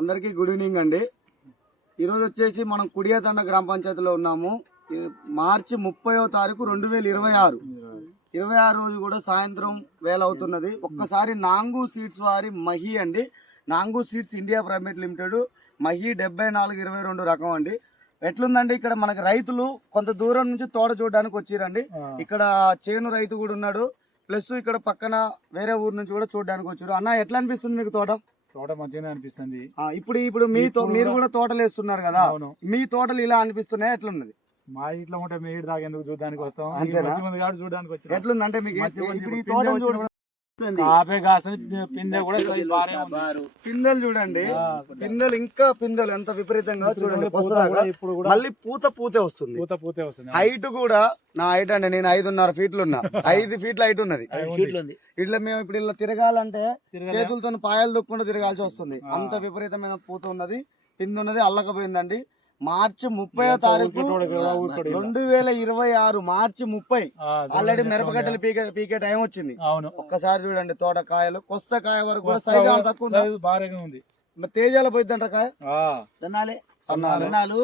అందరికీ good evening అండి. ఈరోజు వచ్చేసి మనం కుడియాతండ గ్రామ పంచాయతీలో ఉన్నాము. మార్చి 30వ తారీఖు 2026 రోజు కూడా సాయంత్రం వేళ అవుతున్నది. ఒక్కసారి నాంగు సీడ్స్ వారి మహి అండి, నాంగు seeds India private limited Mahi 7422 రకం అండి. ఎట్లుందండి ఇక్కడ మనకి రైతులు కొంత దూరం నుంచి తోట చూడడానికి వచ్చిరండి. ఇక్కడ చేను రైతు కూడా ఉన్నాడు, ప్లస్ ఇక్కడ పక్కన వేరే ఊరు నుంచి కూడా చూడడానికి వచ్చారు. అన్న ఎట్లా అనిపిస్తుంది మీకు తోట? తోట మంచిగానే అనిపిస్తుంది. ఇప్పుడు మీరు కూడా తోటలు వేస్తున్నారు కదా, మీ తోటలు ఇలా అనిపిస్తున్నాయి ఎట్లున్నది? మా ఇంట్లో ఉంటే మీ ఇంటి దాకా ఎందుకు చూడడానికి వస్తాం, చూడడానికి వచ్చి ఎట్లుంది అంటే మీకు ఇప్పుడు ఈ తోట చూడండి, పిందె కూడా పిందెలు చూడండి, పిందెలు ఇంకా పిందెలు ఎంత విపరీతంగా చూడండి. మళ్ళీ పూతే వస్తుంది. హైట్ కూడా నా హైట్ అండి, నేను 5.5 ఫీట్లు ఉన్నా, 5 ఫీట్ల హైట్ ఉన్నది. ఇట్లా మేము ఇప్పుడు ఇలా తిరగాలంటే చేతులతో పాయలు దొక్కుండా తిరగాల్సి వస్తుంది, అంత విపరీతమైన పూత ఉన్నది, పిందె ఉన్నది, అల్లకపోయిందండి. మార్చి 30వ తారీఖు 2026 మార్చి 30 ఆల్రెడీ మిరపగడ్డలు పీకే టైం వచ్చింది. ఒక్కసారి చూడండి తోట కాయలు, కొత్త కాయ వరకు కూడా సైజ్ తక్కువ ఉంది. తేజాల పోయిద్దంట కాయ, సన్నాలు